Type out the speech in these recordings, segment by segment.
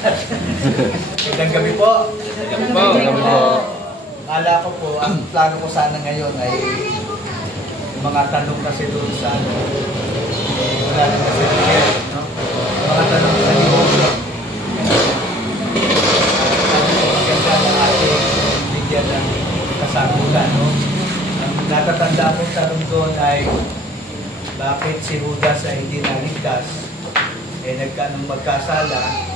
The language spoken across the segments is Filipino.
Magandang gabi po. Magandang gabi po. Akala ko po, ang plano ko sana ngayon ay mga tanong kasi doon sa wala na kasi no? Mga tanong sa negosyo. Maganda ng ating bigyan ng kasagutan. No? Ang natatanda kong tanong doon ay bakit si Judas ay hindi naligtas? Nung magkasala,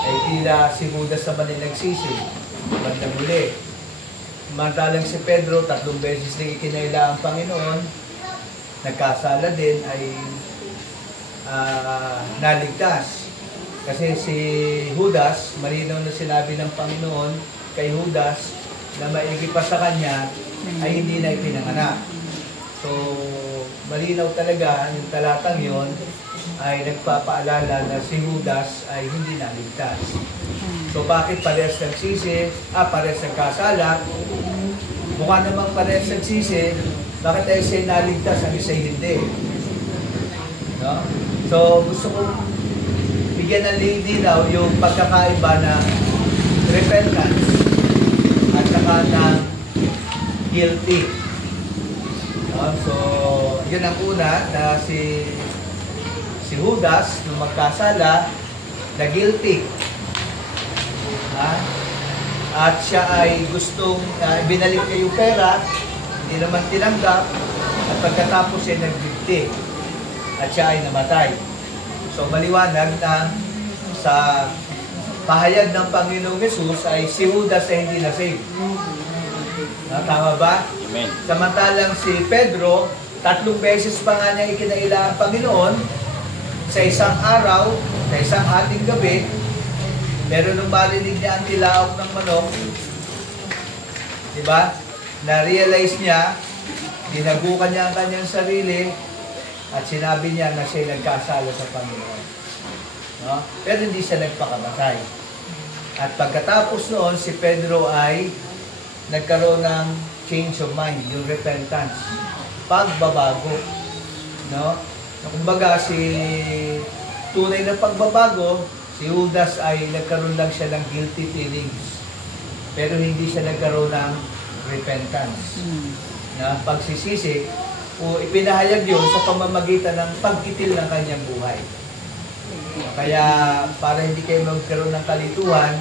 ay tila si Judas naman ay nagsisi. Bandang huli. Mantalang si Pedro, 3 beses na ikinaila ang Panginoon, nagkasala din, ay naligtas. Kasi si Judas, malinaw na sinabi ng Panginoon kay Judas na maigi pa sa kanya ay hindi na ipinanganak. So, malinaw talaga yung talatang yon ay nagpapaalala na si Judas ay hindi naligtas. So bakit parehas nagsisi? Parehas nagkasala. Mukha namang parehas nagsisi. Bakit ay siya naligtas, ang isa hindi? No? So gusto kong bigyan ng linaw yung pagkakaiba ng repentance at saka ng guilty. No? So yun ang una na si Judas, nung magkasala, na guilty. At siya ay gustong binalik niya yung pera, hindi naman tinanggap, at pagkatapos ay nagbigti. At siya ay namatay. So maliwanag na sa pahayag ng Panginoong Jesus ay si Judas ay hindi na-save. Tama ba? Amen. Samantalang si Pedro, 3 beses pa nga niya ikinaila ang Panginoon, sa isang araw, sa isang ating gabi, pero nung marinig niya ang tilaok ng manok, di ba? Na-realize niya, dinagukan niya ang kanyang sarili, at sinabi niya na siya nagkasala sa Panginoon. No? Pero hindi siya nagpakamatay. At pagkatapos noon, si Pedro ay nagkaroon ng change of mind, yung repentance, pagbabago. No? Kumbaga, tunay na pagbabago, si Judas ay nagkaroon lang siya ng guilty feelings. Pero hindi siya nagkaroon ng repentance. Na pagsisisi, o ipinahayag yun sa pamamagitan ng pagkitil ng kanyang buhay. Kaya, para hindi kayo magkaroon ng kalituhan,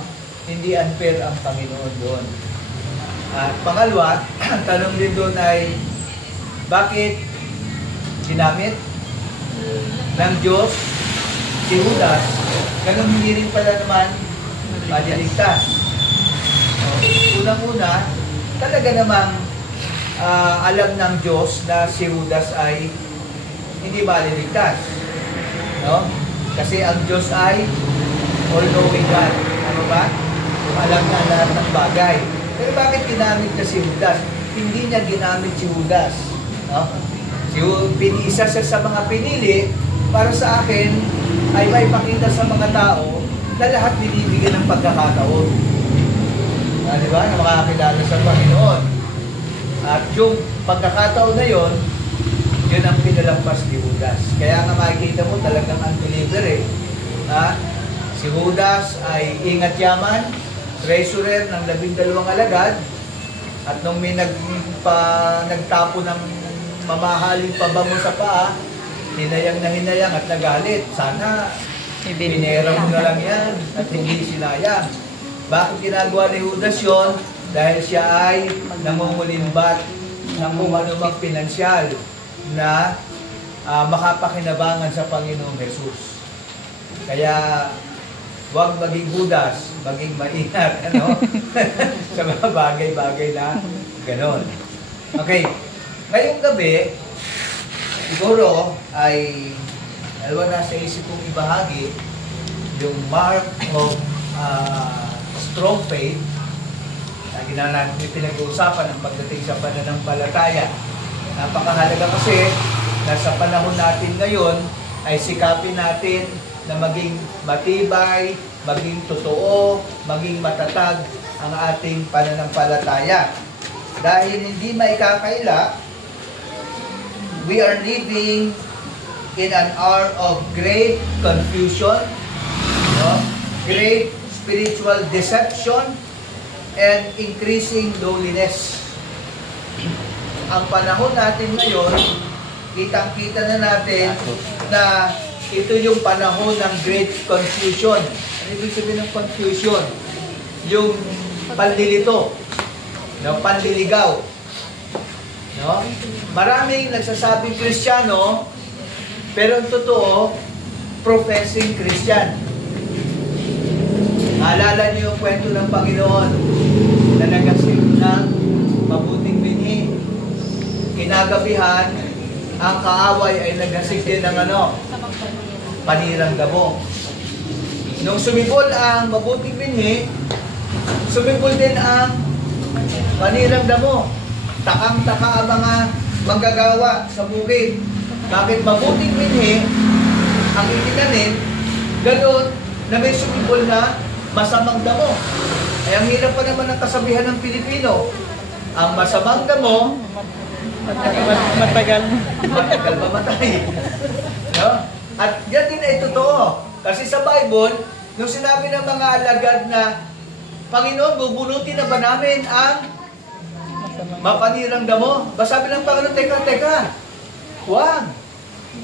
hindi unfair ang Panginoon doon. At pangalawa, ang tanong din doon ay, bakit ginamit ng Diyos si Judas, ganun hindi rin pala naman maliligtas. Unang-una, talaga namang alam ng Diyos na si Judas ay hindi maliligtas. No? Kasi ang Diyos ay all-knowing God. Ano ba? Alam na lahat ng bagay. Pero bakit ginamit na si Judas? Hindi niya ginamit si Judas. No? Isa siya sa mga pinili para sa akin ay may pakita sa mga tao na lahat binibigyan ng pagkakataon. Di ba? Na makakilala sa Panginoon. At yung pagkakataon na yon, yun ang pinalampas ni Judas. Kaya nga makikita mo talagang unbeliever eh. Si Judas ay ingat yaman, treasurer ng 12 alagad, at nung may nagtapo ng mamahaling pabango sa paa, hinayang na hinayang at nagalit. Sana pinera mo na lang yan at hindi sinayang. Bakit ginagawa ni Judas yun? Dahil siya ay nangungulimbat ng kung anumang pinansyal na makapakinabangan sa Panginoong Jesus. Kaya huwag maging Judas, maging maingat sa mga bagay-bagay na ganon. Okay. Ngayong gabi, siguro ay nasa isip kong ibahagi yung mark of strong faith na natin pinag-uusapan ng pagdating sa pananampalataya. Napakahalaga kasi nasa panahon natin ngayon ay sikapin natin na maging matibay, maging totoo, maging matatag ang ating pananampalataya. Dahil hindi maikakaila, we are living in an hour of great confusion, no? Great spiritual deception and increasing loneliness. Ang panahon natin ngayon, kitang-kita na natin na ito yung panahon ng great confusion. Ano ibig sabihin ng confusion? Yung panlilito, no? Panliligaw. No? Maraming nagsasabing Kristiyano, pero ang totoo, professing Christian. Naalala niyo yung kwento ng Panginoon na nagasip ng mabuting binhi. Kinagabihan, ang kaaway ay nagasip din ng panirang damo. Nung sumibol ang mabuting binhi, sumibol din ang panirang damo. Takang-taka ang mga manggagawa sa bukid. Bakit mabuting binhi ang itinanim, ganoon na may sumibol na masamang damo. Ay ang hirap pa naman ng kasabihan ng Pilipino. Ang masamang damo, matagal mamatay. No? At yan din ay totoo. Kasi sa Bible, nung sinabi ng mga alagad na, Panginoon, bubunutin na ba namin ang mapanirang damo? Sabi ng Panginoon, teka, huwag.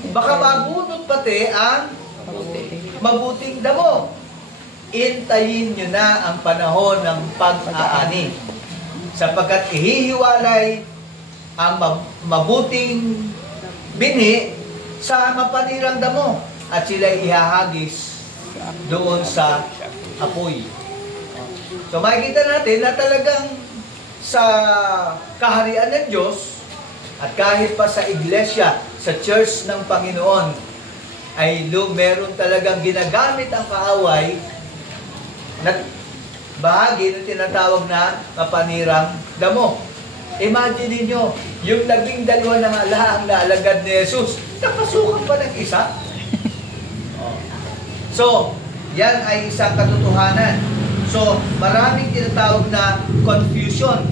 Baka mabunot pati ang mabuting damo. Intayin nyo na ang panahon ng pag-aani. Sapagkat ihihiwalay ang mabuting binhi sa mapanirang damo at sila ihahagis doon sa apoy. So makikita natin na talagang sa kaharian ng Diyos at kahit pa sa iglesia, sa church ng Panginoon, ay meron talagang ginagamit ang kaaway na bahagi ng tinatawag na mapanirang damo. Imagine niyo, yung 12 na alaang na alagad ni Jesus, napasukan pa ng isa. So, yan ay isang katotohanan. So, maraming tinatawag na confusion.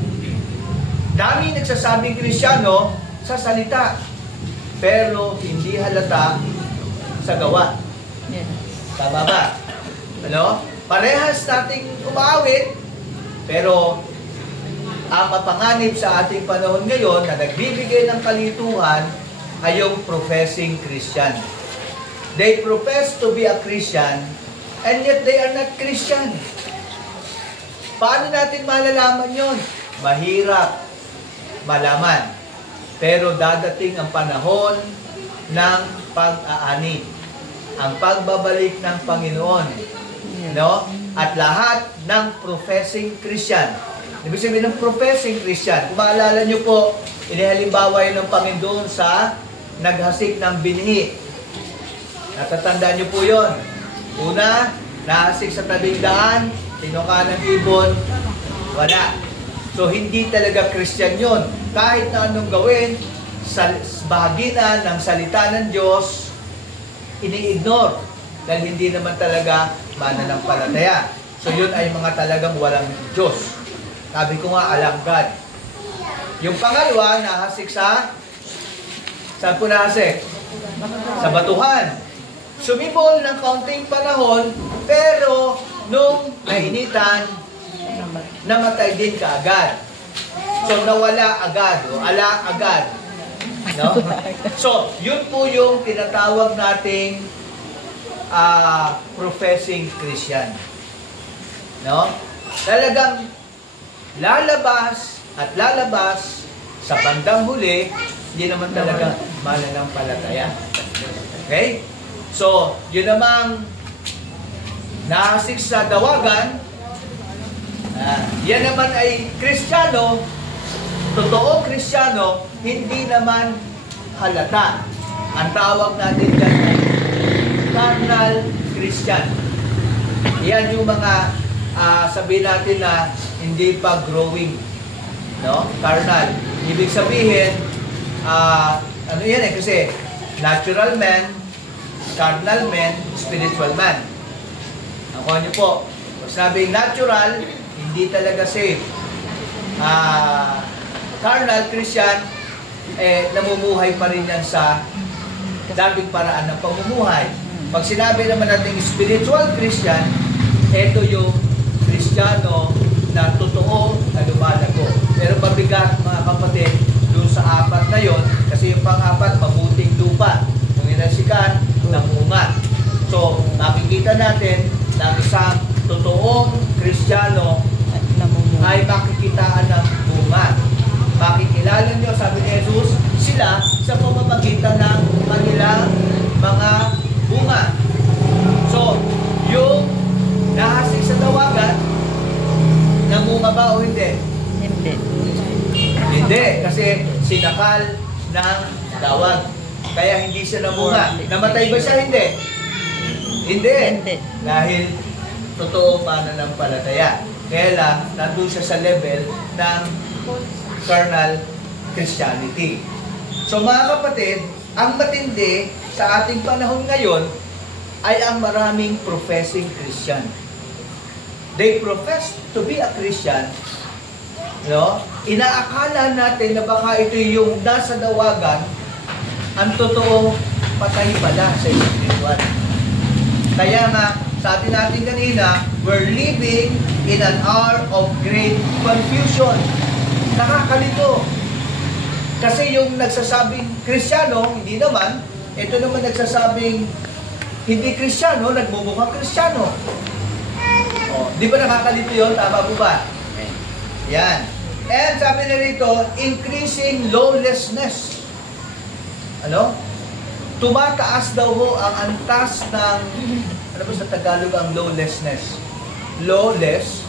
Dami nagsasabing Kristiyano sa salita, pero hindi halata sa gawa. Tama ba? Ano? Parehas nating umawit, pero ang mapanganib sa ating panahon ngayon na nagbibigay ng kalituhan ay yung professing Christian. They profess to be a Christian, and yet they are not Christian. Paano natin malalaman yon? Mahirap malaman. Pero dadating ang panahon ng pag-aani. Ang pagbabalik ng Panginoon. No? At lahat ng professing Christian. Ibig sabihin ng professing Christian. Kung maalala nyo po, inihalimbawa yun ng Panginoon sa naghasik ng binhi. Natatandaan nyo po yun. Una, nahasik sa tabing daan, tinuka ng ibon, wala. So, hindi talaga Christian yun. Kahit na anong gawin, sa bahagi na ng salita ng Diyos, ini-ignore. Dahil hindi naman talaga mananampalataya. So, yun ay mga talagang walang Diyos. Sabi ko nga, alanggad. Yung pangalawa, nahasik sa... Saan po nahasik? Sa batuhan. Sumibol ng kaunting panahon, pero nung nainitan, namatay din kaagad. So, nawala agad, o ala agad. No? So, yun po yung tinatawag nating professing Christian. No? Talagang lalabas at lalabas sa bandang huli, hindi naman talaga mananampalataya. Okay? So, yun namang nahasik sa dawagan, yan naman ay Kristiyano, totoong Kristiyano, hindi naman halata. Ang tawag natin dyan ay carnal Christian. Yan yung mga sabihin natin na hindi pa growing. No? Carnal. Ibig sabihin, ano yan kasi natural man, carnal man, spiritual man. Nakuha niyo po. Pag sabi natural, hindi talaga safe. Carnal Christian, namumuhay pa rin yan sa dating paraan ng pamumuhay. Pag sinabi naman natin spiritual Christian, ito yung Kristiyano na totoo na lumalago. Pero mabigat mga kapatid, dun sa apat na yon, kasi yung pang-apat, mabuting lupa. Kung inasikan, namunga. So, makikita natin na isang totoong Kristiyano ay makikitaan ng bunga. Makikilala nyo, sabi ni Jesus, sila sa pamamagitan ng kanilang mga bunga. So, yung nahasik sa tawagan, namunga ba o hindi? Hindi. Hindi, kasi sinakal ng tawag. Kaya hindi siya namunga. Namatay ba siya? Hindi. Hindi. Dahil totoo pananampalataya. Kaya lang, nandun siya sa level ng carnal Christianity. So mga kapatid, ang matindi sa ating panahon ngayon ay ang maraming professing Christian. They profess to be a Christian. No? Inaakala natin na baka ito yung nasa dawagan, ang totoo patay pala sa spiritual. Kaya nga, sabi natin kanina, we're living in an hour of great confusion. Nakakalito. Kasi yung nagsasabing Kristiyano, hindi naman. Ito naman nagsasabing hindi Kristiyano, nagmumukhang Kristiyano. Oh, di ba nakakalito yun? Tama po ba? Yan. And sabi na rito, increasing lawlessness. Ano? Tumataas daw ho ang antas ng, ano ba sa Tagalog ang lawlessness? Lawless,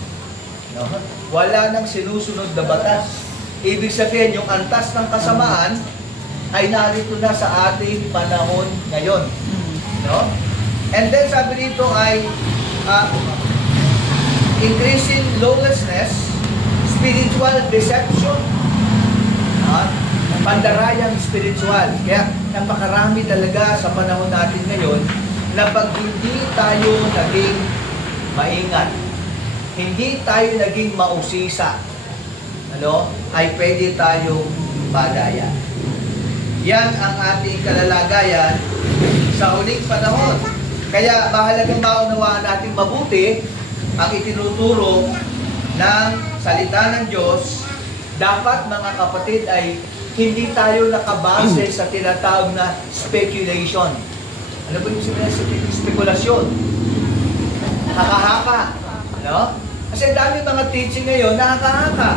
no? Wala nang sinusunod na batas. Ibig sabihin, yung antas ng kasamaan ay narito na sa ating panahon ngayon. No? And then sabi rito ay increasing lawlessness, spiritual deception, pandarayang spiritual. Kaya napakarami talaga sa panahon natin ngayon na pag hindi tayo naging maingat, hindi tayo naging mausisa, ano, ay pwede tayong madaya. Yan ang ating kalalagayan sa huling panahon. Kaya mahalagang maunawaan natin mabuti ang itinuturo ng salita ng Diyos. Dapat mga kapatid ay hindi tayo nakabase sa tinatawag na speculation. Ano ba yung sabihin ng spekulasyon? Haka-haka. No? Kasi dami mga teaching ngayon na haka-haka.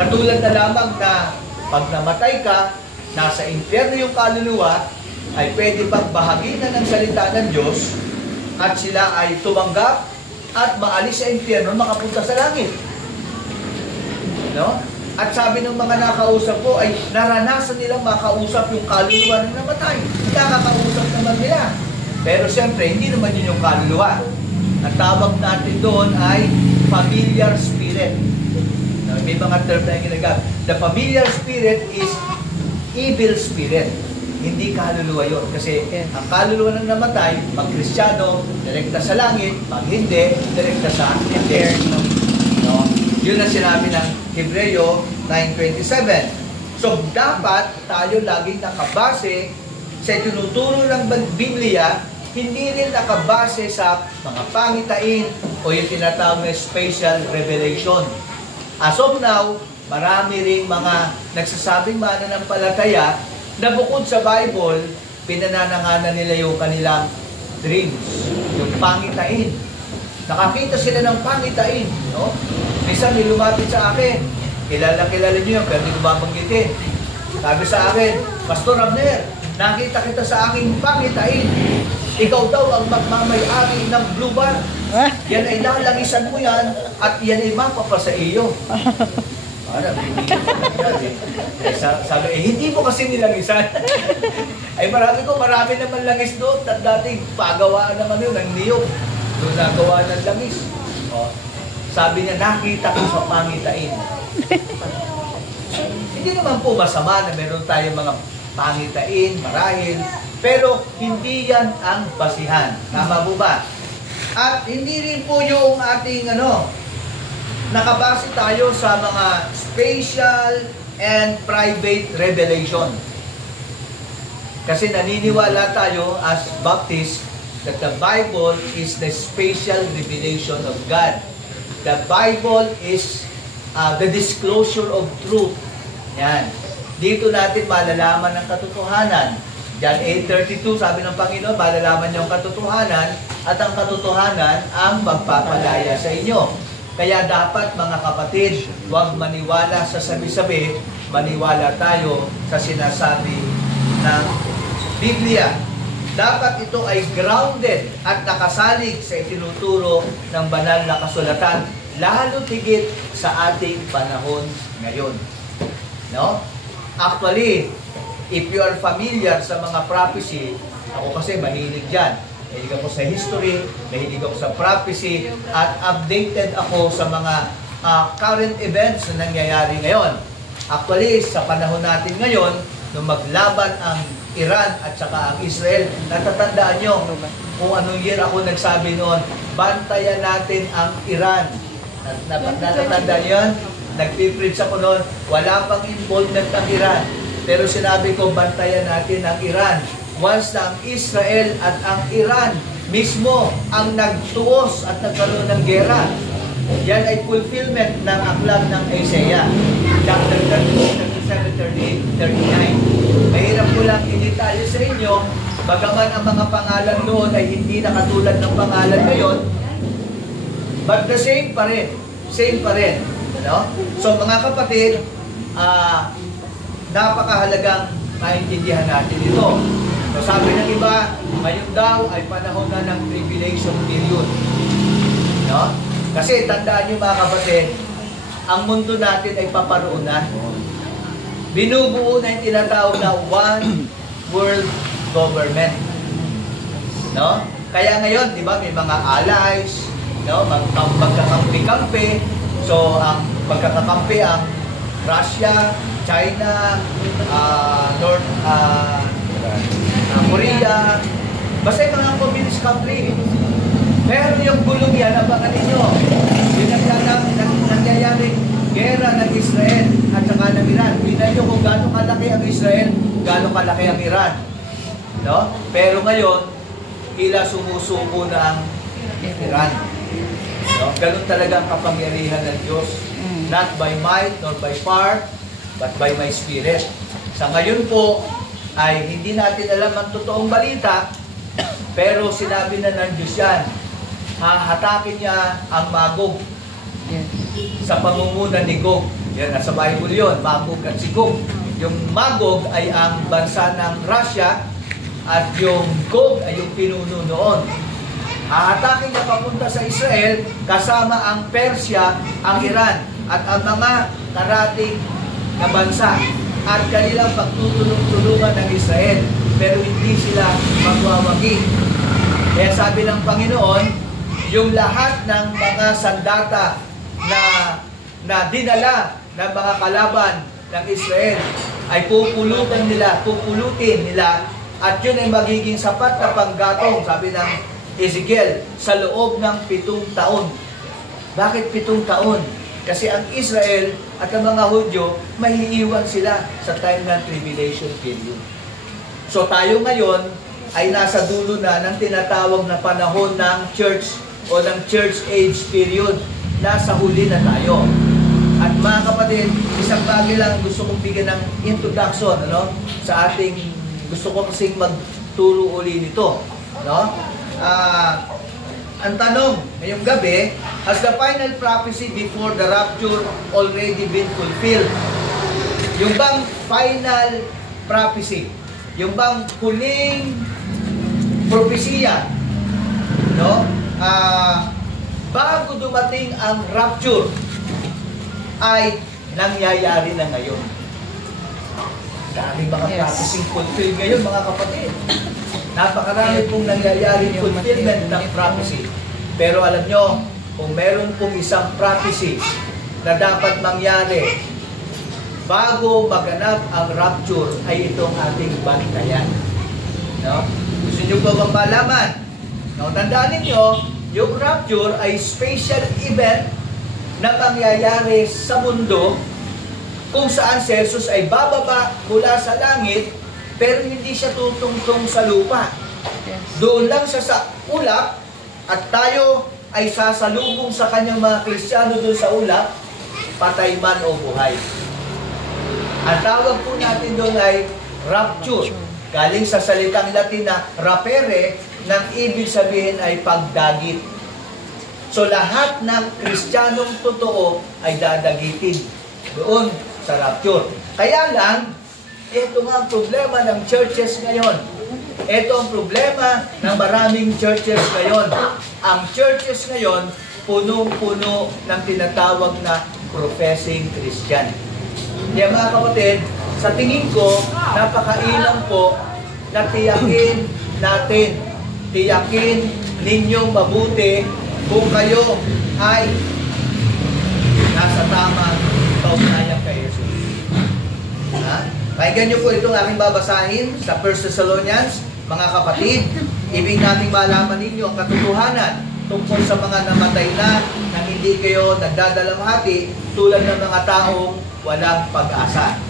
Katulad na lamang na pag namatay ka, nasa impyerno yung kaluluwa, ay pwede pang bahaginan ng salita ng Diyos at sila ay tumanggap at maalis sa impyerno, makapunta sa langit. No? At sabi ng mga nakausap ko ay naranasan nilang makausap yung kaluluwa ng namatay. Nakakausap naman nila. Pero siyempre, hindi naman yun yung kaluluwa. Ang tawag natin doon ay familiar spirit. May mga term na ginagamit. The familiar spirit is evil spirit. Hindi kaluluwa yun. Kasi ang kaluluwa ng namatay, pag Kristiyano, direkta sa langit. Pag hindi, direkta sa impyerno. No? Yun ang sinabi ng Hebreo 9:27. So, dapat tayo laging nakabase sa tinuturo ng Biblia, hindi rin nakabase sa mga pangitain o yung tinatawag na special revelation. As of now, marami ring mga nagsasabing mananampalataya na bukod sa Bible, pinanananganan nila yung kanilang dreams, yung pangitain. Nakakita sila ng pangitain, no? Minsan may lumapit sa akin, kilala niyo yun, pero hindi ko babanggitin. Sabi sa akin, Pastor Abner, nakita kita sa aking pangitain. Ikaw daw ang magmamay-ari ng Blue Bar. Yan ay lalangisan mo yan at yan ay mapapa sa iyo. Sabi, hindi mo kasi nilangisan. Ay marami naman langis doon at dating pagawaan naman yun ng niyog. Doon nagawa ng langis. O, sabi niya, nakita ko sa pangitain. Hindi naman po masama na meron tayong mga pangitain, marahil, pero hindi yan ang basihan. Tama po ba? At hindi rin po yung ating nakabase tayo sa mga special and private revelation. Kasi naniniwala tayo as Baptist that the Bible is the special revelation of God. The Bible is the disclosure of truth. Yan. Dito natin malalaman ang katotohanan. John 8:32, sabi ng Panginoon, malalaman niyo ang katotohanan at ang katotohanan ang magpapalaya sa inyo. Kaya dapat mga kapatid, huwag maniwala sa sabi-sabi, maniwala tayo sa sinasabi ng Biblia. Dapat ito ay grounded at nakasalig sa itinuturo ng banal na kasulatan, lalo tigit sa ating panahon ngayon. No? Actually, if you are familiar sa mga prophecy, ako kasi mahilig dyan. Mahilig ako sa history, mahilig ako sa prophecy, at updated ako sa mga current events na nangyayari ngayon. Actually, sa panahon natin ngayon, nung maglaban ang Iran at saka ang Israel, natatandaan nyo kung anong year ako nagsabi noon, bantayan natin ang Iran. Natatandaan nyo yan? Nagpipreach ako noon, wala pang involvement ang Iran. Pero sinabi ko, bantayan natin ang Iran. Once na ang Israel at ang Iran mismo ang nagtuos at nagkaroon ng gera. Yan ay fulfillment ng aklat ng Isaiah. Chapter 37, 38, 39. Mahirap ko lang i-detalye sa inyo, bagaman ang mga pangalan noon ay hindi nakatulad ng pangalan ngayon, but the same pa rin. Same pa rin. Ano? So mga kapatid, napakahalagang maintindihan natin ito. So sabi ng iba, ngayon daw ay panahon na ng tribulation period. No? Kasi tandaan niyo mga kapatid, ang mundo natin ay paparoon na. Binubuo na yung tinatawag na one world government. No? Kaya ngayon, di ba, may mga allies, no? Magkakampi-kampi. So, ang magkakakampi ang Russia, China, North Korea, basta yung mga communist country. Pero yung gulong yan, abangan ninyo, yung nangyayaring gera ng Israel at saka ng Iran. Tingnan nyo kung gaano kalaki ang Israel, gaano kalaki ang Iran. No? Pero ngayon, tila sumusuko na ang Iran. No? Ganun talaga ang kapangyarihan ng Diyos. Not by might nor by power, but by my spirit. Sa ngayon po, ay hindi natin alam ang totoong balita, pero sinabi na ng Diyos yan, hahatakin niya ang Magog. Yes. Sa pangunguna ni Gog. Yan, nasa Bible yun, Magog at si Gog. Yung Magog ay ang bansa ng Russia at yung Gog ay yung pinuno noon. Hahatakin niya papunta sa Israel kasama ang Persia, ang Iran at ang mga karating na bansa at kanilang pagtutulong-tulungan ng Israel, pero hindi sila magwawagi. Kaya sabi ng Panginoon, yung lahat ng mga sandata na dinala ng mga kalaban ng Israel ay pupulutin nila at yun ay magiging sapat na panggatong, sabi ng Ezekiel, sa loob ng 7 taon. Bakit 7 taon? Kasi ang Israel at ang mga Hudyo, mahiiwan sila sa time ng tribulation period. So tayo ngayon ay nasa dulo na ng tinatawag na panahon ng church o ng church age period. Nasa huli na tayo. At mga kapatid, isang bagay lang gusto kong bigyan ng introduction, ano, sa ating, gusto ko kasing magturo uli nito. No? Ang tanong ngayong gabi, has the final prophecy before the rapture already been fulfilled? Yung bang final prophecy, yung bang huling propesya, no? Bago dumating ang rapture, ay nangyayari na ngayon. Dami mga prophecy fulfilled ngayon, mga kapatid. Napakarami pong nangyayari fulfillment ng prophecy. Pero alam nyo, kung meron pong isang prophecy na dapat mangyari bago maganap ang rapture, ay itong ating bantayan. No? Gusto nyo ba bang malaman? No, tandaan ninyo, yung rapture ay special event na mangyayari sa mundo kung saan si Jesus ay bababa mula sa langit, pero hindi siya tutungtong sa lupa. Doon lang siya sa ulap at tayo ay sasalubong sa kanyang mga Kristiyano doon sa ulap, patay man o buhay. Ang tawag po natin doon ay rapture. Galing sa salitang Latin na rapere, nang ibig sabihin ay pagdagit. So lahat ng Kristiyanong totoo ay dadagitin doon sa rapture. Kaya lang, ito nga ang problema ng churches ngayon. Ito ang problema ng maraming churches ngayon. Ang churches ngayon, punong-puno ng tinatawag na professing Christian. Kaya mga kapatid, sa tingin ko, napakailang po na tiyakin natin. Tiyakin ninyong mabuti kung kayo ay nasa tamang kaugnayan kay Jesus. Pakinggan niyo po itong aking babasahin sa 1 Thessalonians. Mga kapatid, ibig nating malaman ninyo ang katotohanan tungkol sa mga namatay na nang hindi kayo nagdadalamhati tulad ng mga taong walang pag-asa.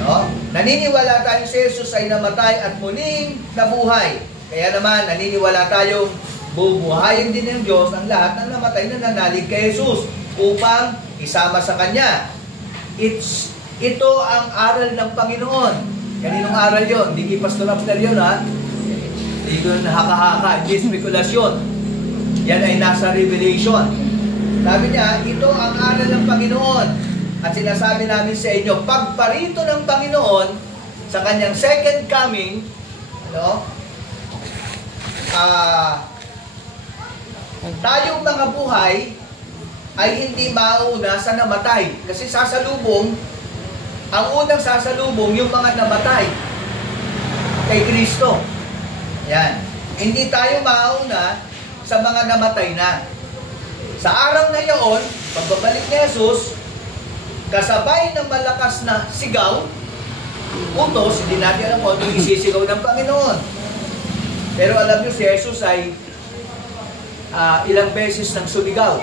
No? Naniniwala tayong si Jesus ay namatay at muling nabuhay. Kaya naman, naniniwala tayong bubuhayin din ng Diyos ang lahat ng namatay na nanalig kay Jesus upang isama sa Kanya. Ito ang aral ng Panginoon. Kaninong aral yon? Hindi kay Pastor Abner yun, ha? Hindi ko nakakahaka. Hindi spekulasyon. Yan ay nasa Revelation. Sabi niya, ito ang aral ng Panginoon. At sinasabi namin sa inyo, pagparito ng Panginoon sa kanyang second coming, tayong mga buhay ay hindi mauna sa namatay. Kasi sasalubong, ang unang sasalubong yung mga namatay kay Kristo. Yan. Hindi tayo mauna sa mga namatay na. Sa araw na iyon, pagbabalik ni Jesus, kasabay ng malakas na sigaw, utos, hindi natin alam kung ano isisigaw ng Panginoon. Pero alam nyo, si Jesus ay ilang beses nang sumigaw.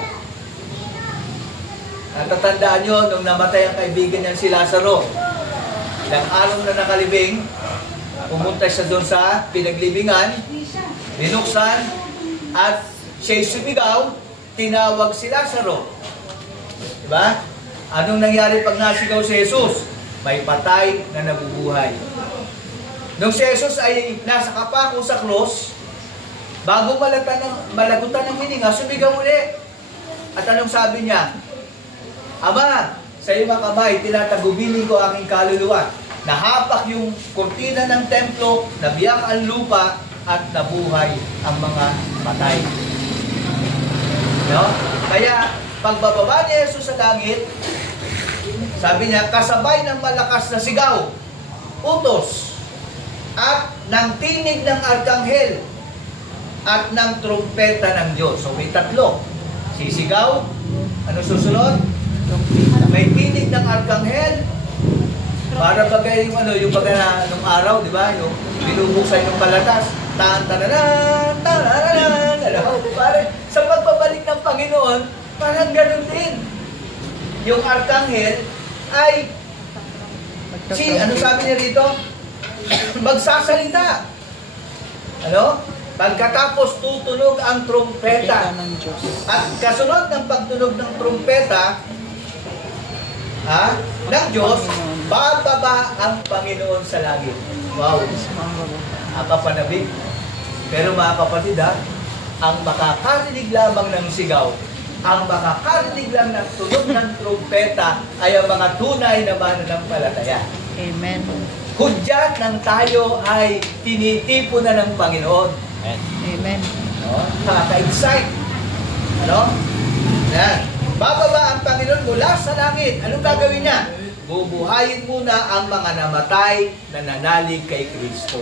Natatandaan nyo, nung namatay ang kaibigan niya si Lazaro, ilang araw na nakalibing, pumunta siya doon sa pinaglibingan, binuksan, at siya'y sumigaw, tinawag si Lazaro. Diba? Anong nangyari pag nasigaw si Jesus? May patay na nabubuhay. Nung si Jesus ay nasa kapako sa krus, bago malagutan ng hininga, sumigaw ulit. At anong sabi niya? Ama, sa iyong mga kamay, tinatagubilin ko aking kaluluwa. Nahapak yung kurtina ng templo, nabiyak ang lupa, at nabuhay ang mga patay. No? Kaya, pagbababa ni Jesus sa langit, sabi niya, kasabay ng malakas na sigaw, utos, at ng tinig ng arkanghel, at ng trumpeta ng Diyos. So, may tatlo. Sisigaw, ano susunod? May tinig ng arkanghel, para bagay yung baga nung araw, di ba? Yung binubuksan yung palatas. Tan-tananan, tananan, parang sa pagbabalik ng Panginoon, parang ganun din. Yung arkanghel ay, ano sabi niya rito? Magsasalita. Ano? Pagkatapos tutunog ang trumpeta. At kasunod ng pagtunog ng trumpeta, ng Diyos, bababa ang Panginoon sa langit. Wow! Kapanabik. Pero mga kapatid, ang makakarinig lamang ng sigaw, ang makakarinig lang ng tunog ng trumpeta ay ang mga tunay na mananampalataya. Amen. Hudyat ng tayo ay tinitipo na ng Panginoon. Amen. Nakaka-excite. Ano? Yan. Bababa ang Panginoon mula sa langit. Anong gagawin niya? Bubuhayin muna ang mga namatay na nanalig kay Kristo.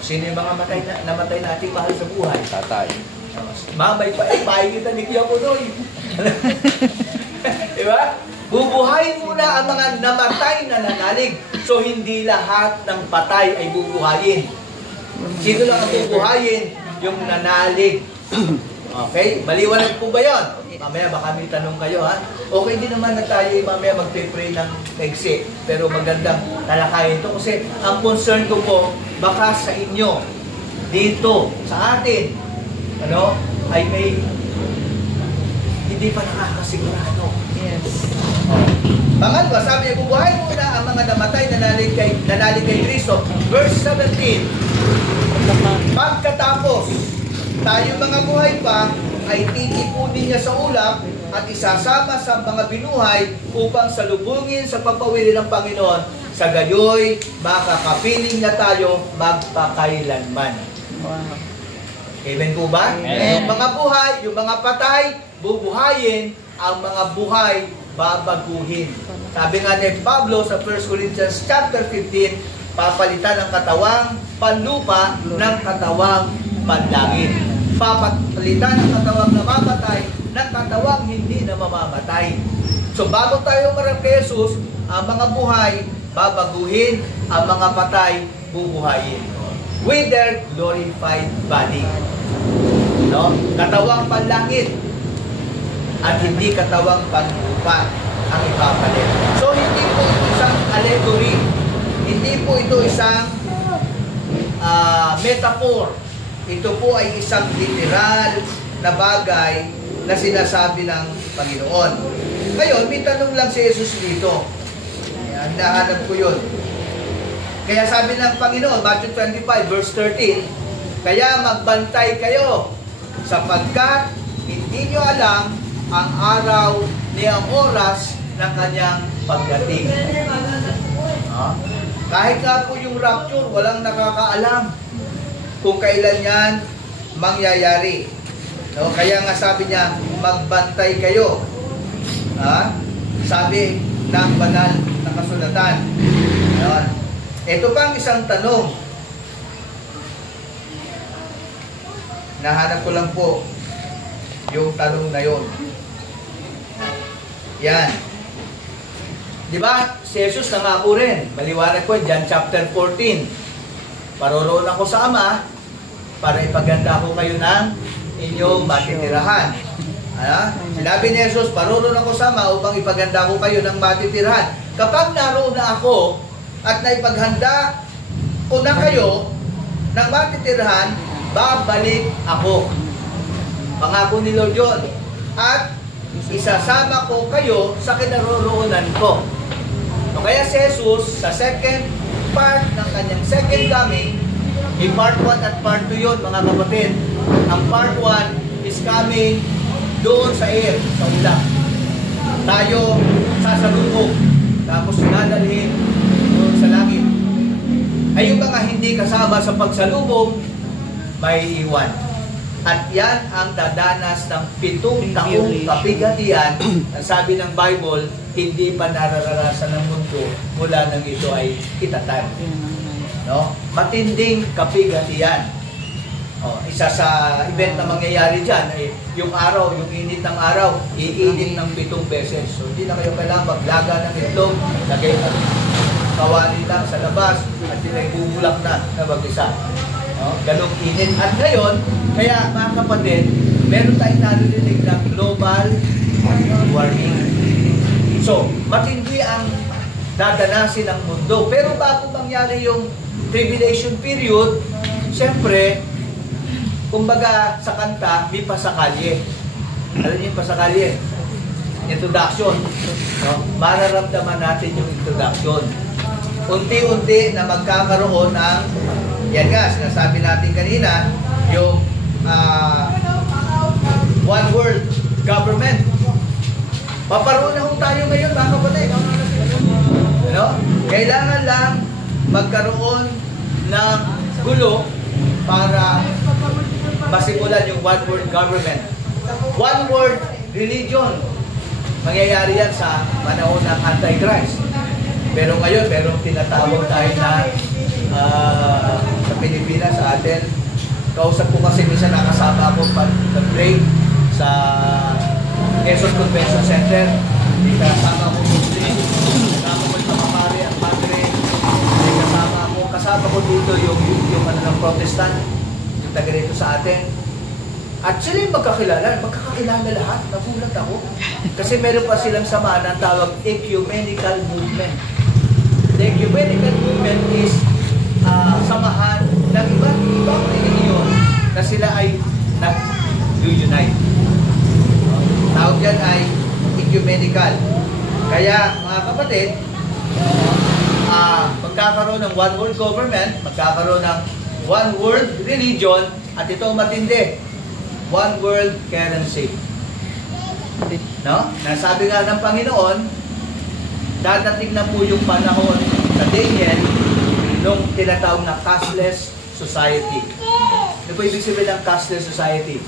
Sino yung mga namatay na ating mahal sa buhay? Tatay. Mamay pa, pahay kita ni Kuya Punoy. Diba? Bubuhayin muna ang mga namatay na nanalig. So, hindi lahat ng patay ay bubuhayin. Sino lang ang bubuhayin? Yung nanalig. Okay? Maliwanag po ba yun? Mamaya baka may tanong kayo, ha? Okay din naman na tayo mamaya magpe-pray ng exit. Pero magandang talakayin ito kasi ang concern ko po, baka sa inyo, dito sa atin, ano, ay may hindi pa nakakasigurado. Yes. Pangalawa, sabi niya, bubuhay muna ang mga namatay nanalig kay Kristo. Verse 17, pagkatapos, tayo mga buhay pa, ay titipunin niya sa ulap at isasama sa mga binuhay upang salubungin sa pagpawili ng Panginoon. Sa gayoy, makakapiling na tayo magpakailanman. Wow. Amen po ba? Amen. Yung mga buhay, yung mga patay, bubuhayin, ang mga buhay, babaguhin. Sabi nga ni Pablo sa 1 Corinthians chapter 15, papalitan ang katawang panlupa ng katawang panlangit. Papalitan ang katawang namamatay ng katawang hindi na mamamatay. So bago tayo marap kay Jesus, ang mga buhay, babaguhin, ang mga patay, bubuhayin. With their glorified body. No? Katawang panlangit at hindi katawang panlupa ang ipapalit. So hindi po ito isang allegory. Hindi po ito isang metaphor. Ito po ay isang literal na bagay na sinasabi ng Panginoon. Ngayon, may tanong lang si Jesus dito. Ayan, nahanap ko yun. Kaya sabi ng Panginoon, Matthew 25 verse 13, kaya magbantay kayo sapagkat hindi nyo alam ang araw ni ang oras ng kanyang pagdating. Kahit nga po yung rapture, walang nakakaalam kung kailan yan mangyayari. No? Kaya nga sabi niya, magbantay kayo. Sabi ng banal na kasulatan. Ayan. Ito pang isang tanong. Nahanap ko lang po yung tanong na yon. Yan. Di ba, si Jesus nangako rin. Maliwanag ko, John chapter 14. Paroroon ako sa Ama para ipaganda ko kayo ng inyong matitirahan. Sinabi ni Jesus, paroroon ako sa Ama upang ipaganda ko kayo ng matitirahan. Kapag naroon na ako at naipaghanda ko na kayo ng matitirahan, babalik ako. Pangako ni Lord yun. At isasama ko kayo sa kinaroroonan ko. So, kaya si Jesus, sa second part ng kanyang second coming, may part 1 at part 2 yun, mga kapatid. Ang part 1 is coming doon sa air, sa ulap. Tayo sasalubog, tapos dadalhin doon sa langit. Ay yung mga hindi kasama sa pagsalubog, may iwan. At yan ang dadanas ng 7 taong kapigatian. Ang sabi ng Bible, hindi pa nararanasan ng mundo mula nang ito ay itatag. No? Matinding kapigatian. Isa sa event na mangyayari dyan ay yung araw, yung init ng araw, iinit ng 7 beses. So hindi na kayo kailangan maglaga ng itlog, lagay ng kawali lang sa labas, at hindi bubulak na mag-isa. Ganong init. At ngayon, kaya mga kapatid, meron tayong narinig ng global warming. So, matindi ang dadanasin ng mundo. Pero bago mangyari yung tribulation period, siyempre, kumbaga sa kanta, may pasakalye. Alam niyo yung pasakalye? Introduction. Mararamdaman natin yung introduction. Unti-unti na magkakaroon ng, yan nga, sinasabi natin kanina, yung one world government. Paparoon na kung tayo ngayon, mga kapatid. Ano? Kailangan lang magkaroon ng gulo para masimulan yung one world government. One world religion. Mangyayari yan sa panahon ng Antichrist. Pero ngayon, merong tinatawag tayo na sa Pilipinas, sa atin. Kausap ko kasi minsan nakasama ako pag-pray sa Quezon Convention Center. Kasama ko Muslim, kasama ko yung mamari at padre, kasama ko dito yung ng Protestant, yung taga rito sa atin. At sila yung magkakakilala lahat. Nagulat ako. Kasi meron pa silang samahan na tawag ecumenical movement. The ecumenical movement is samahan ng ibang reliyon na sila ay nag-unite. Tawag dyan ay ecumenical. Kaya mga kapatid, magkakaroon ng one world government, magkakaroon ng one world religion, at ito matindi, one world currency. No? Nasabi nga ng Panginoon, dadating na po yung panahon sa Daniel nung tinatawag na cashless society. Ano po ibig sabihin ng cashless society?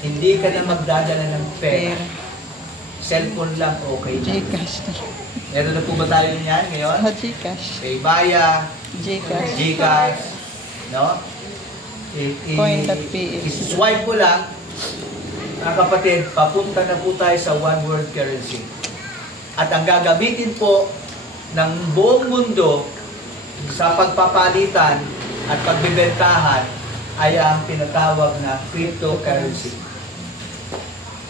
Hindi ka na magdadala ng pera. Cellphone lang okay na. Gcash. Meron na po ba tayo niyan ngayon? Gcash. Paybaya, Gcash. Gcash, no? Coin.ph. I-swipe ko lang, mga kapatid, papunta na po tayo sa one world currency. At ang gagamitin po ng buong mundo sa pagpapalitan at pagbibentahan ay ang tinatawag na cryptocurrency.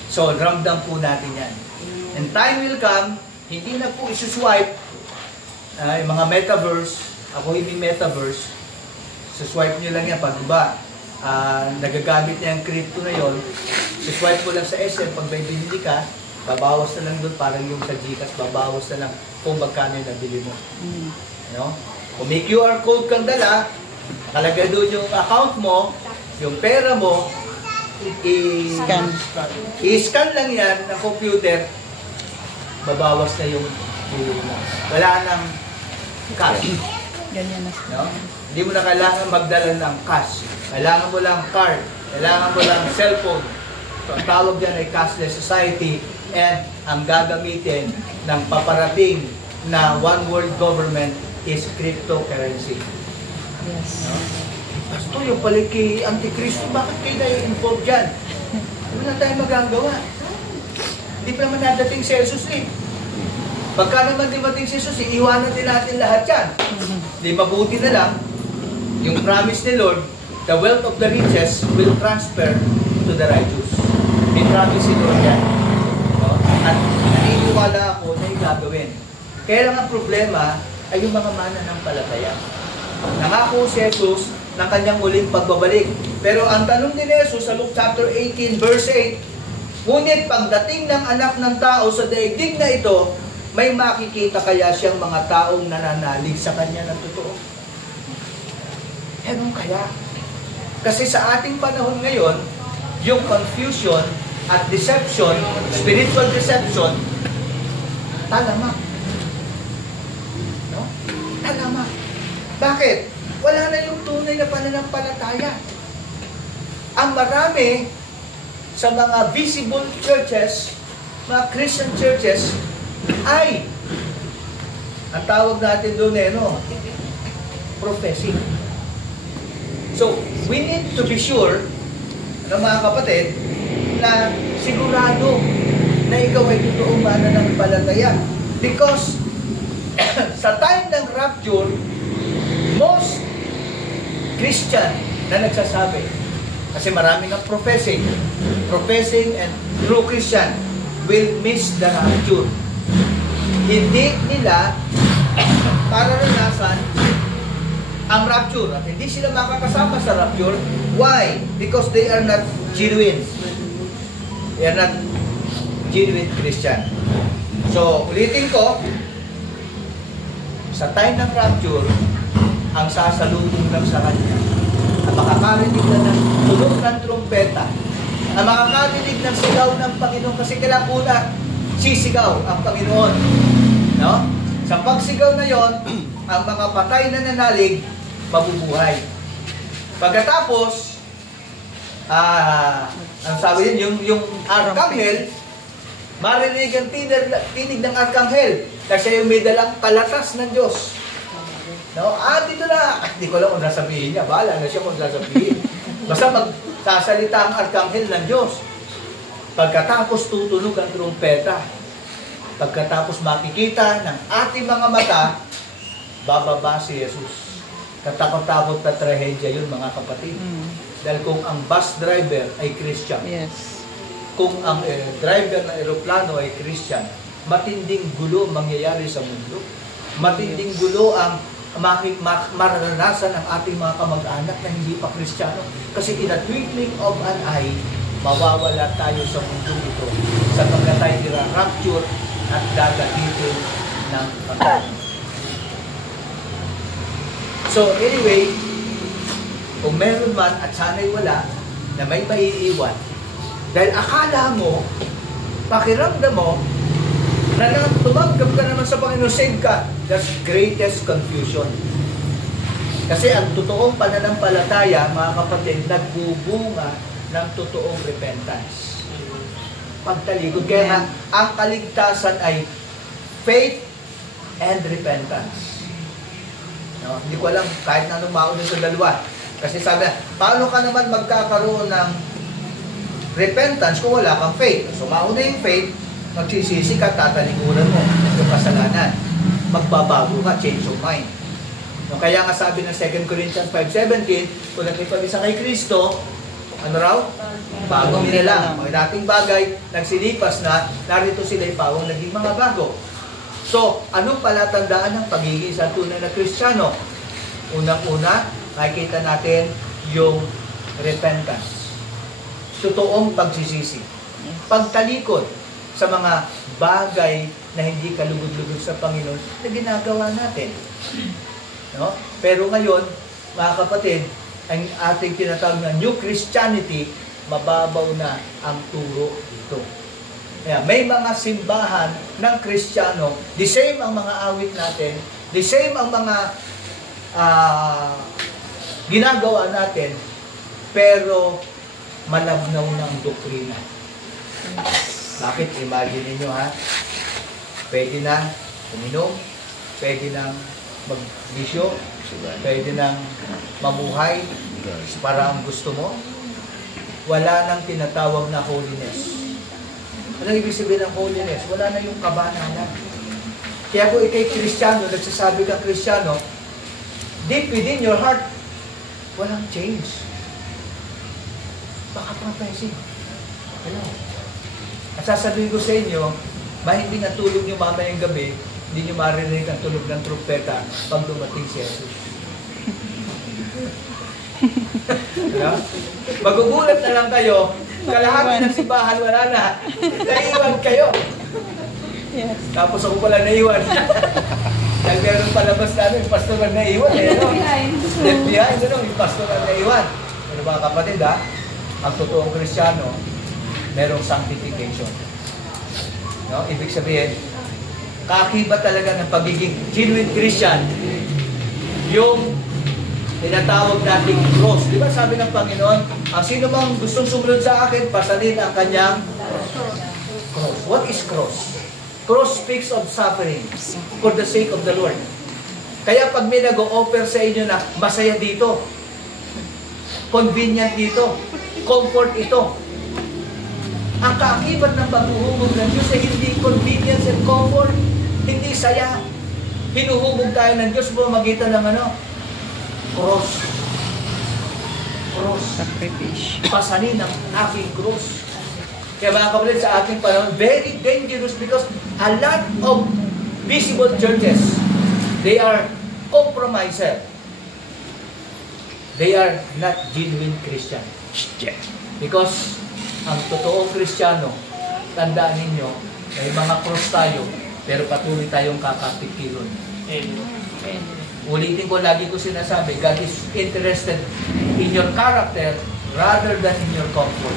So, ramdam po natin yan. And time will come, hindi na po isuswipe yung mga metaverse. Ako hindi metaverse. Suswipe nyo lang yan. Pag diba, nagagamit niya yung crypto na yon, suswipe mo lang sa SM. Pag may binili ka, babawas na lang doon. Parang yung sa Gcash, babawas na lang kung magkano yung nabili mo. No? Kung may QR code kang dala, talaga doon yung account mo, yung pera mo, i-scan lang yan ng computer, babawas na yung bilhin mo. Wala nang cash. Ganyan na. No? Hindi mo na kailangan magdala ng cash. Kailangan mo lang card. Kailangan mo lang cellphone. So, ang tawag dyan ay cashless society, and ang gagamitin ng paparating na one world government is cryptocurrency. Yes. No? Pastor, yung pala kay Antikristo, bakit kayo na-involve dyan? Hindi na tayo magagawa. Hindi pa naman nadating si Jesus eh. Pagka naman dimating si Jesus, iiwanan din natin lahat yan. Di mabuti na lang, yung promise ni Lord, the wealth of the riches will transfer to the righteous. May promise si Lord yan. No? At naniniwala ako na yung gagawin. Kaya lang ang problema ay yung mga mananampalataya. Nangako si Jesus ng kanyang muling pagbabalik. Pero ang tanong ni Jesus sa Luke chapter 18 verse 8, ngunit pagdating ng anak ng tao sa daigdig na ito, may makikita kaya siyang mga taong nananalig sa kanya ng totoo? Ganun kaya? Kasi sa ating panahon ngayon, yung confusion at deception, spiritual deception, talamak. No? Talamak. Bakit? Wala na yung tunay na pananampalataya. Ang marami sa mga visible churches, mga Christian churches, ay, ang tawag natin doon eh, no? Professing. So, we need to be sure, mga kapatid, na sigurado na ikaw ay totoong mananampalataya. Because, sa time ng rapture, most Christian na nagsasabi, kasi marami ng professing and true Christian will miss the rapture. Hindi nila mararanasan ang rapture at hindi sila makakasama sa rapture. Why? Because they are not genuine. They are not genuine Christian. So, ulitin ko, sa time ng rapture, ang sasalubong lang sa kanya, ang makakarinig na ng tunog ng trumpeta, ang makakarinig ng sigaw ng Panginoon, kasi kailangan una, sisigaw ang Panginoon. No? Sa pagsigaw na yon, ang mga patay na nanalig, mabubuhay. Pagkatapos, ang sabi din, yung arkanghel, marinig ang tinig ng arkanghel, kasi yung may dalang kalatas ng Diyos. No? Dito na, hindi ko lang kung nasabihin niya, bahala na siya kung nasabihin. Basta magsasalita ang arkanghel ng Diyos. Pagkatapos tutunog ang trumpeta. Pagkatapos makikita ng ating mga mata, bababa si Jesus. Katakot-takot na trahedya yun, mga kapatid. Dahil kung ang bus driver ay Christian, Yes. kung ang driver ng eroplano ay Christian, matinding gulo mangyayari sa mundo. Matinding gulo ang mararanasan ang ating mga kamag-anak na hindi pa Kristiyano. Kasi in a twinkling of an eye, mawawala tayo sa mundo ito sapagkat tayo nira-rapture at dadahitin ng Panginoon. So anyway, kung meron man at sana'y wala na may maiiwan, dahil akala mo, pakiramdam mo, na tumanggap ka naman sa Panginoon, save ka, that's greatest confusion. Kasi ang totoong pananampalataya, mga kapatid, nagbubunga ng totoong repentance. Pagtalikod. Kaya nga, ang kaligtasan ay faith and repentance. No? Hindi ko alam kahit na anong mauna sa dalawa. Kasi sabi na, paano ka naman magkakaroon ng repentance kung wala kang faith? So, mauna yung faith, magsisisi ka, tatalikuran mo yung kasalanan. Magbabago ka, change of mind. No, kaya nga sabi ng 2 Corinthians 5:17, kung nagkipag-isa kay Kristo, ano raw? Bagong nilalang. Mga dating bagay, nagsilipas na, narito sila yung pawang naging mga bago. So, anong palatandaan ng pagiging isang tunay na Kristiyano? Unang-una, nakikita natin yung repentance. Totoong pagsisisi. Pagtalikod sa mga bagay na hindi kalugod-lugod sa Panginoon na ginagawa natin. No? Pero ngayon, mga kapatid, ang ating tinatawag na New Christianity, mababaw na ang turo dito. Kaya may mga simbahan ng Kristiyano, the same ang mga awit natin, the same ang mga ginagawa natin, pero malabnaw ng doktrina. Bakit? Imagine ninyo ha, pwede na uminom, pwede nang magbisyo, pwede nang mamuhay para ang gusto mo. Wala nang tinatawag na holiness. Anong ibig sabihin ng holiness? Wala na yung kabanalan. Kaya kung ikay Kristiyano, nagsasabi kang Kristiyano, deep within your heart, walang change. Baka professing. Hello. At sasabihin ko sa inyo, mahindi na tulog nyo mamayang gabi, hindi nyo maririnig ang tulog ng trumpeta pag dumating si Jesus. Diba? Magugulat na lang kayo, kalahati ng simbahan wala na, naiwan kayo. Yes. Tapos ako pala naiwan. Dahil meron palabas namin, yung pastor na naiwan. Left behind, yung pastor na naiwan. Ano mga kapatid ha? Ang totoong Kristiyano, merong sanctification. No? Ibig sabihin, kakiba talaga ng pagiging genuine Christian, yung tinatawag nating cross. Di ba sabi ng Panginoon, ang sino mang gustong sumunod sa akin, pasalin ang kanyang cross. What is cross? Cross speaks of suffering for the sake of the Lord. Kaya pag may nag-o-offer sa inyo na masaya dito, convenient dito, comfort ito, ang kaakibat ng paghuhubog ng Diyos ay hindi convenience and comfort, hindi saya. Hinuhubog tayo ng Diyos magitan ng ano? Cross. Cross. Sacrifice. Pasanin ang aking cross. Kaya mga kapatid, sa ating panahon, very dangerous because a lot of visible churches, they are compromiser. They are not genuine Christian. Because ang totoong Kristiyano, tandaan ninyo, may mga cross tayo, pero patuloy tayong kakapikilon. Ulitin ko, lagi ko sinasabi, God is interested in your character rather than in your comfort.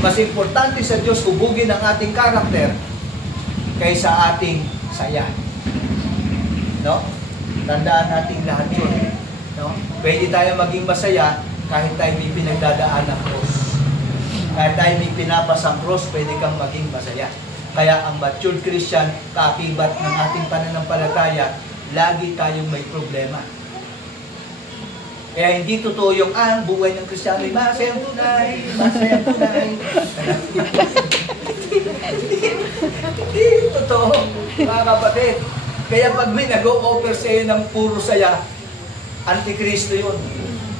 Mas importante sa Diyos hubugin ang ating character kaysa ating saya. No? Tandaan natin lahat yun. No? Pwede tayo maging masaya kahit tayo may pinagdadaan ng cross. Kahit tayo may pinapasang cross, pwede kang maging masaya. Kaya ang matured Christian, kaakibat ng ating pananampalataya, lagi tayong may problema. Kaya hindi totoo yung ang buhay ng Kristiyano ay masayang tunay, masayang tunay. Hindi totoo, mga kapatid. Kaya pag may nag-o-offer sa iyo ng puro saya, antikristo yun.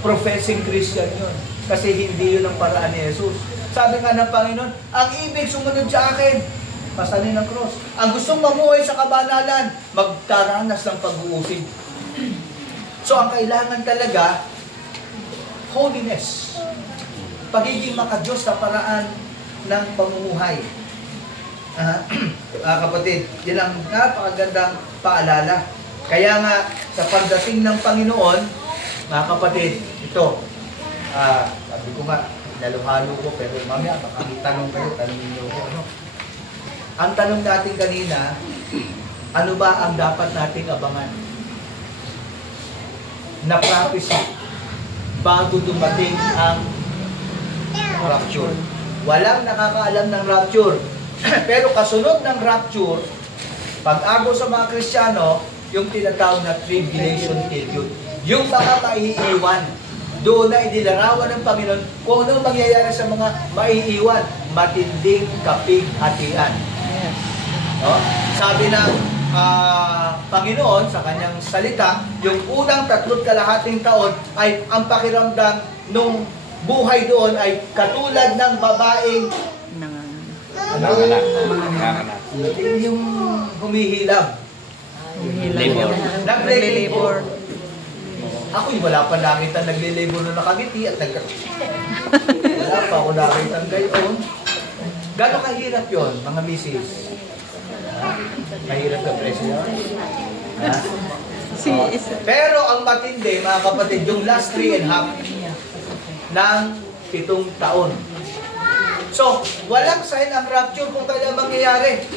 Professing Christian yun. Kasi hindi yun ang paraan ni Jesus. Sabi nga ng Panginoon, ang ibig sumunod sa akin, pasanin ng cross. Ang gustong mamuhay sa kabanalan, magtaranas ng pag-uusig. So, ang kailangan talaga, holiness. Pagiging makadiyos sa paraan ng pamumuhay. Kapatid, yan ang napakagandang paalala. Kaya nga, sa pagdating ng Panginoon, mga kapatid, ito, sabi ko nga, naluhalo ko, pero mamaya, baka may tanong kayo, tanongin niyo ko, ano? Ang tanong natin kanina, ano ba ang dapat nating abangan? Na prophecy, bago dumating ang rapture. Walang nakakaalam ng rapture. Pero kasunod ng rapture, pag-ago sa mga Kristiyano, yung tinatawag na tribulation period. Yung mga maiiwan, doon na idilarawan ng Panginoon kung ano mangyayari sa mga maiiwan, matinding kapighatian. Yes. No? Sabi ng Panginoon sa kanyang salita, yung unang 3 kalahating taon ay ang pakiramdam nung buhay doon ay katulad ng babaeng Nanganak. yung humihilab. Labor. Nagle-labor. Ako'y wala pa nakita nagle-labor na nakangiti at wala pa ako nakita gayon. Gano'ng kahirap yon, mga misis? Mahirap ka, President? Pero ang matindi, mga kapatid, yung last 3.5 ng 7 taon. So, walang sign ang rapture kung kailan mangyayari.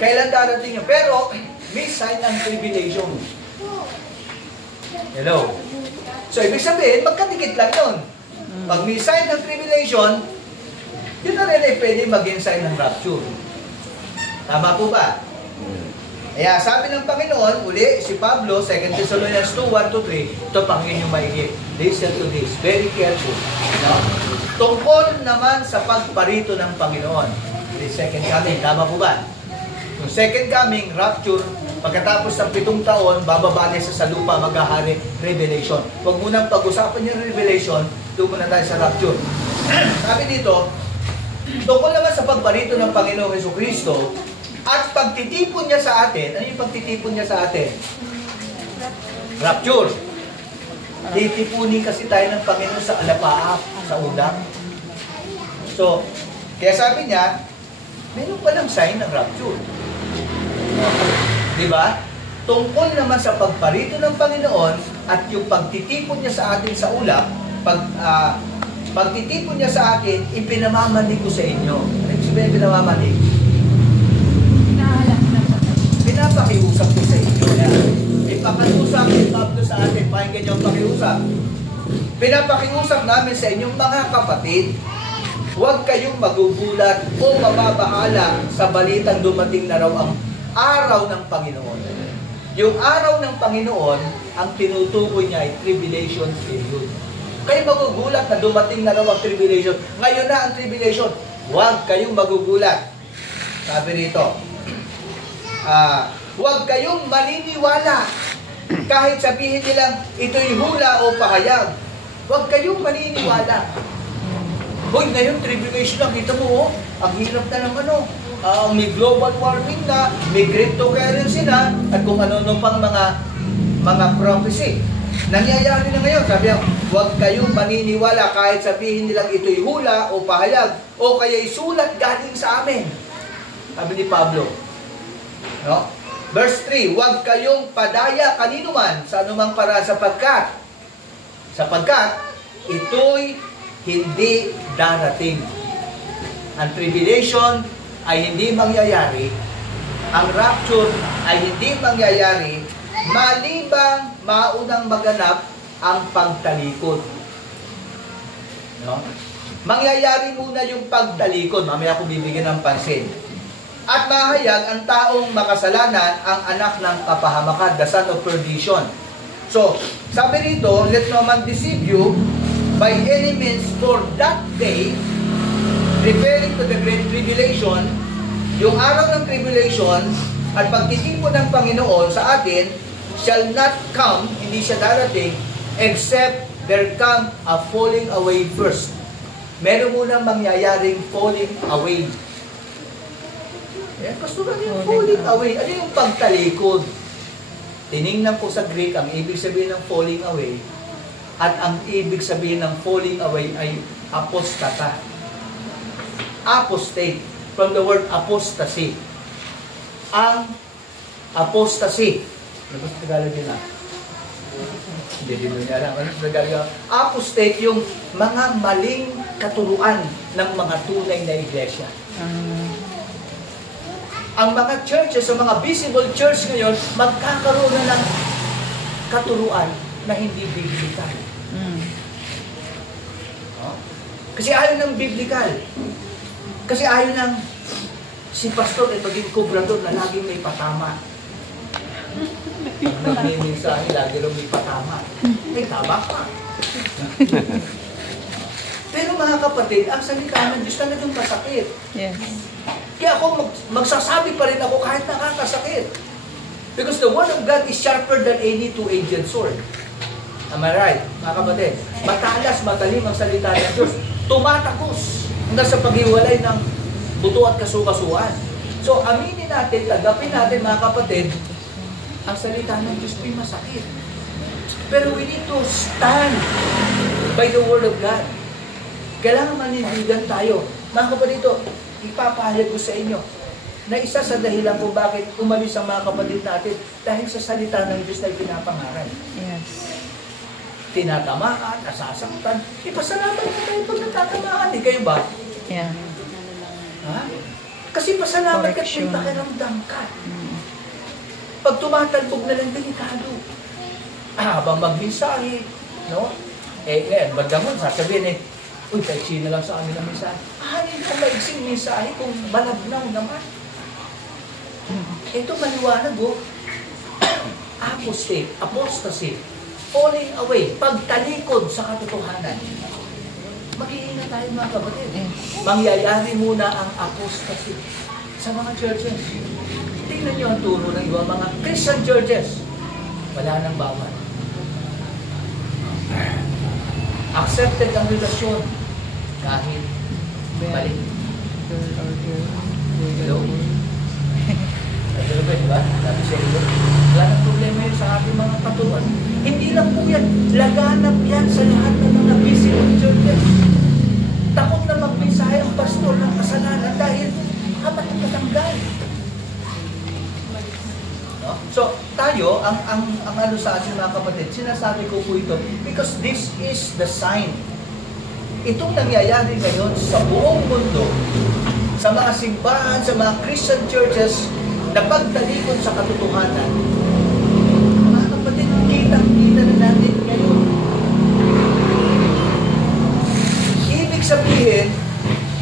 Kailan darating yun. Pero, may sign ang tribulation. Hello? So, ibig sabihin, magkadikit lang yun. Pag may sign ng tribulation, yun na rin ay pwede maging sign ng rapture. Tama po ba? Kaya sabi ng Panginoon, uli, si Pablo, 2 Thessalonians 2:1-3, ito pang inyong maigit. Listen to this. Very careful. No? Tungkol naman sa pagparito ng Panginoon. The second coming. Tama po ba? Yung second coming, rapture, pagkatapos ng 7 taon, bababa niya sa lupa, maghahari, revelation. Huwag munang pag-usapan yung revelation, doon muna tayo sa rapture. Sabi dito, tungkol naman sa pagparito ng Panginoong Jesucristo, at pagtitipon niya sa atin, ano yung pagtitipon niya sa atin? Rapture. Titipunin kasi tayo ng Panginoon sa alapaap, sa udak. So, kaya sabi niya, meron palang sign ng rapture. Diba? Tungkol naman sa pagparito ng Panginoon at yung pagtitipon niya sa atin sa ulap, pagtitipon niya sa atin, ipinamamanig ko sa inyo. Ano yung sabihin pinamamanig? Pinapakiusap ko sa inyo. Ipakiusap ni Pablo sa atin, pakinggan niyo ang pakiusap. Pinapakiusap namin sa inyong mga kapatid, huwag kayong magugulat o mababahala sa balitang dumating na raw ang araw ng Panginoon. Yung araw ng Panginoon, ang tinutukoy niya ay tribulation period. Kayo magugulat na dumating na raw ang tribulation. Ngayon na ang tribulation. Huwag kayong magugulat. Sabi rito, huwag kayong maniniwala. Kahit sabihin nilang ito'y hula o pahayag. Huwag kayong maniniwala. Hoy, ngayon tribulation lang. Kita mo, ang hirap na ng ano. May global warming na, may cryptocurrency na, at kung ano-ano pang mga prophecy. Nangyayari na ngayon. Sabi niya, huwag kayong maniniwala kahit sabihin nilang ito'y hula o pahayag o kaya'y sulat galing sa amin. Sabi ni Pablo. No? Verse 3, huwag kayong padaya kanino man sa anumang para sapagkat ito'y hindi darating. Ang tribulation ay hindi mangyayari, ang rapture ay hindi mangyayari, malibang maunang maganap ang pagtalikod. No? Mangyayari muna yung pagtalikod, mamaya ko bibigyan ng pansin. At mahayag ang taong makasalanan ang anak ng kapahamakan, the son of perdition. So, sabi rito, let no man deceive you by any means, for that day, referring to the great tribulation, yung araw ng tribulation at pagtitipon ng Panginoon sa atin shall not come, hindi siya darating, except there come a falling away first. Meron munang mangyayaring falling away. Gusto na yung falling away. Ano yung pagtalikod? tiningnan ko sa Greek, ang ibig sabihin ng falling away, at ang ibig sabihin ng falling away ay apostata. Apostate, from the word apostasy. Ang apostasy. Ano sa Tagalog yun ah? Hindi din nyo alam. Ano sa Tagalog? Apostate, yung mga maling katuruan ng mga tunay na iglesia. Ang mga churches, ang mga visible church ngayon, magkakaroon na ng katuruan na hindi biblical. Kasi ayaw ng biblical. Kasi ayaw ng si pastor ay maging kubrador na laging may patama. Nagmiminsahe, lagi rin may patama. May tama pa. Pero mga kapatid, ang salita ng Diyos talagang masakit. Yes. Kaya ako magsasabi pa rin ako kahit nakakasakit. Because the Word of God is sharper than any two-edged sword. Am I right, mga kapatid? Matalas, matalim ang salita ng Diyos. Tumatagos hanggang sa paghiwalay ng buto at kasukasuan. So, aminin natin, tagapin natin, mga kapatid, ang salita ng Diyos ay masakit. Pero we need to stand by the Word of God. Kailangan manindigan tayo. Mga kapatid, ipapahayag ko sa inyo na isa sa dahilan kung bakit umalis ang mga kapatid natin dahil sa salita ng Diyos na pinapangaral. Yes. Tinatamaan, nasasaktan. Ipasalamat na tayo pag natatamaan. Di kayo ba? Yeah. Ha? Kasi pasalamat ka Correction. kung pakiramdam ka. Pag tumatalbog na lang, delikado. Habang magmensahe, no? Ngayon, bagdamon, sasabihin uy, taiksi na lang sa amin ang mensahe. Hindi ko maiksing mensahe kung malabnaw naman. Ito maliwanag, apostasy, falling away, pagtalikod sa katotohanan. Mag-iingat tayo mga kapatid. Mangyayari muna ang apostasy sa mga churches. Tingnan niyo ang turo ng iba mga Christian churches. Wala nang bawal. Accepted ang relasyon kahit mali. Hello? Hello ba, diba? Sabi sa iyo, wala nang problema yun sa ating mga katuruan. Hindi lang po yan, laganap yan sa lahat ng mga visible churches. Takot na magmensahe ang pastor ng kasalanan dahil hapat ang katanggal. No? So, tayo, ang ano sa ating mga kapatid, sinasabi ko po ito because this is the sign. Itong nangyayari ngayon sa buong mundo, sa mga simbahan, sa mga Christian churches, na pagtalikod sa katotohanan, mga kapatid, kitang-kita na natin ngayon. Ibig sabihin,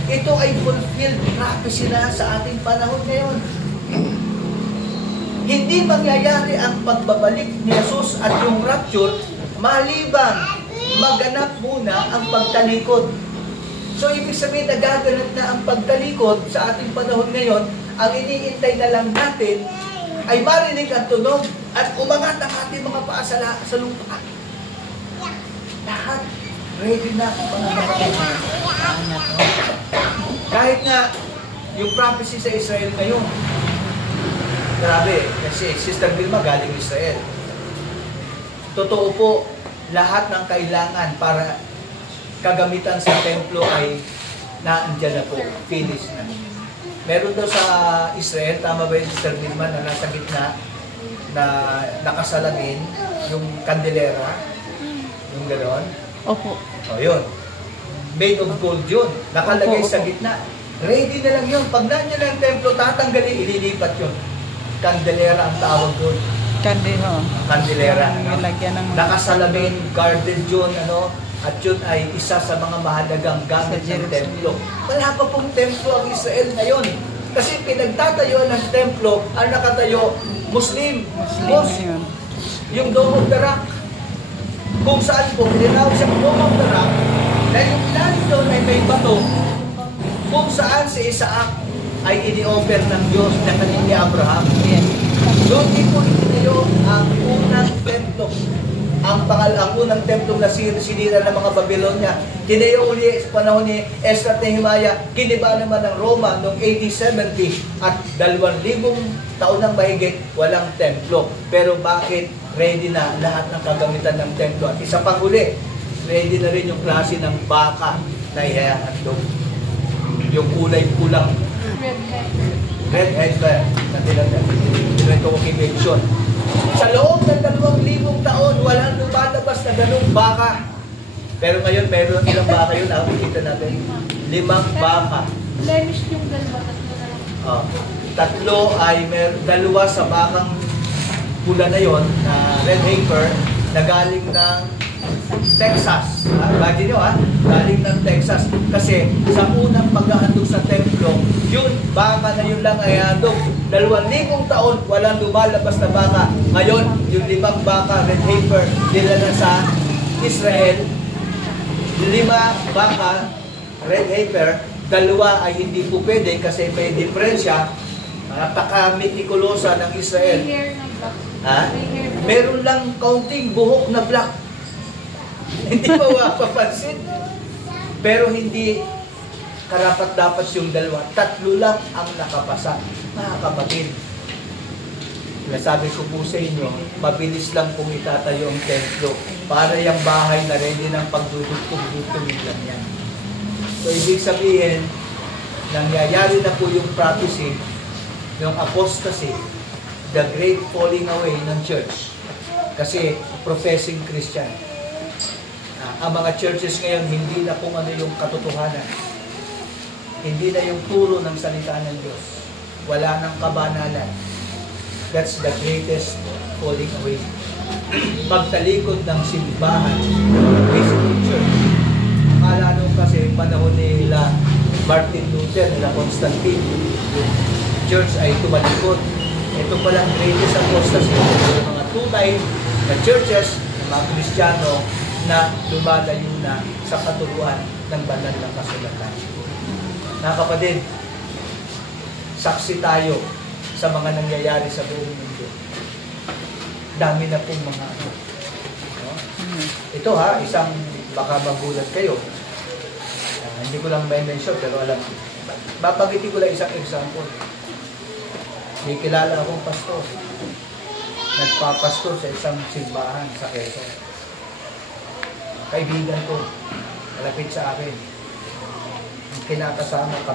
ito ay fulfilled prophecy na sa ating panahon ngayon. Hindi mangyayari ang pagbabalik ni Jesus at yung rapture maliban maganap muna ang pagtalikod. So, ibig sabihin na gaganap na ang pagtalikod sa ating panahon ngayon. Ang iniintay na lang natin ay marinig ang tunog at umangat ang ating mga paa sa lupa. Lahat ready na mga kapatid. Kahit nga yung prophecy sa Israel ngayon, grabe, kasi Sister Vilma galing Israel. Totoo po, lahat ng kailangan para kagamitan sa templo ay naandyan na po, finish na. Meron daw sa Israel, tama ba yung Sister Vilma, na nasa gitna, na nakasalamin, yung kandelera, yung gano'n? Opo. O yun. Made of gold yun. Nakalagay Opo. sa gitna. Ready na lang yun. Pag nandiyan ang templo, tatanggalin, ililipat yun. Kandelera ang tawag doon. Kandiho. Kandelera. Nilagyan ng Nakasalamin, guarded yun, ano, at yun ay isa sa mga mahalagang gamit Sa ng Jerusalem. templo. Wala pa pong templo ang Israel ngayon. Kasi pinagtatayo ng templo ang nakatayo Muslim. Muslim yun. Yung Dome of the Rock. Kung saan po, tinawag siyang Dome of the Rock, dahil yung ilalim doon ay may bato, kung saan si Isaac ay ini-offer ng Diyos na kanina Abraham. Yes. Doon din po itinayo ang unang templo. ang unang templong sinira ng mga Babylonia. Tinayo uli sa panahon ni Ezra at Nehemiah, giniba naman ng Roma noong AD 70 at 2,000 taon ng mahigit walang templo. Pero bakit ready na lahat ng kagamitan ng templo? At isa pang huli, ready na rin yung klase ng baka na ihahandog. Yung kulay pulang red heifer na tinatawag convention. Sa loob ng 2,000 taon, walang lumalabas na ganung baka. Pero ngayon, meron ilang baka yun. Nakikita natin. 5 baka. Blemish yung dalawa, tatlo na lang. Tatlo ay dalawa sa bakang pula na yon na red heifer na galing ng Texas. Imagine nyo galing ng Texas. Kasi sa unang paghahandog sa templo, yun, baka na yun lang ay handog. 2,000 taon, walang lumalabas na baka. Ngayon, yung 5 baka, red heifer, dinala sa Israel. 5 baka, red heifer, 2 ay hindi po pwede kasi may diferensya. Napaka-mitikulosa ng Israel. May hair na black. May hair black. Meron lang kaunting buhok na black. Hindi mo mapapansin. Pero hindi karapat-dapat yung 2. 3 lang ang nakapasa. Mga kapatid, nasabi ko po sa inyo, mabilis lang kung itatayo ang templo para yung bahay na ready ng pagdudugtong-dugtongin lang yan. So, ibig sabihin, nangyayari na po yung prophecy, yung apostasy, the great falling away ng church. Kasi, professing Christian. Ang mga churches ngayon, hindi na kung ano yung katotohanan. Hindi na yung turo ng salita ng Diyos. Wala nang kabanalan. That's the greatest falling away. Pagtalikod ng simbahan, basic church. Akala nung kasi panahon nila Martin Luther, nila Constantine, yung church ay tumalikod. Ito palang greatest apostasy. Yung mga tunay na churches, mga Kristiyano, na lumalayo na sa katuruan ng banal na kasulatan. Mga kapatid, saksi tayo sa mga nangyayari sa buong mundo. Dami na pong mga ano. No? Ito isang baka magulat kayo. Hindi ko lang may mention pero alam ko. Babagitin ko lang isang example. May kilala akong pastor. Nagpapastor sa isang simbahan sa Quezon. Kaibigan ko, malapit sa akin. Kinakasama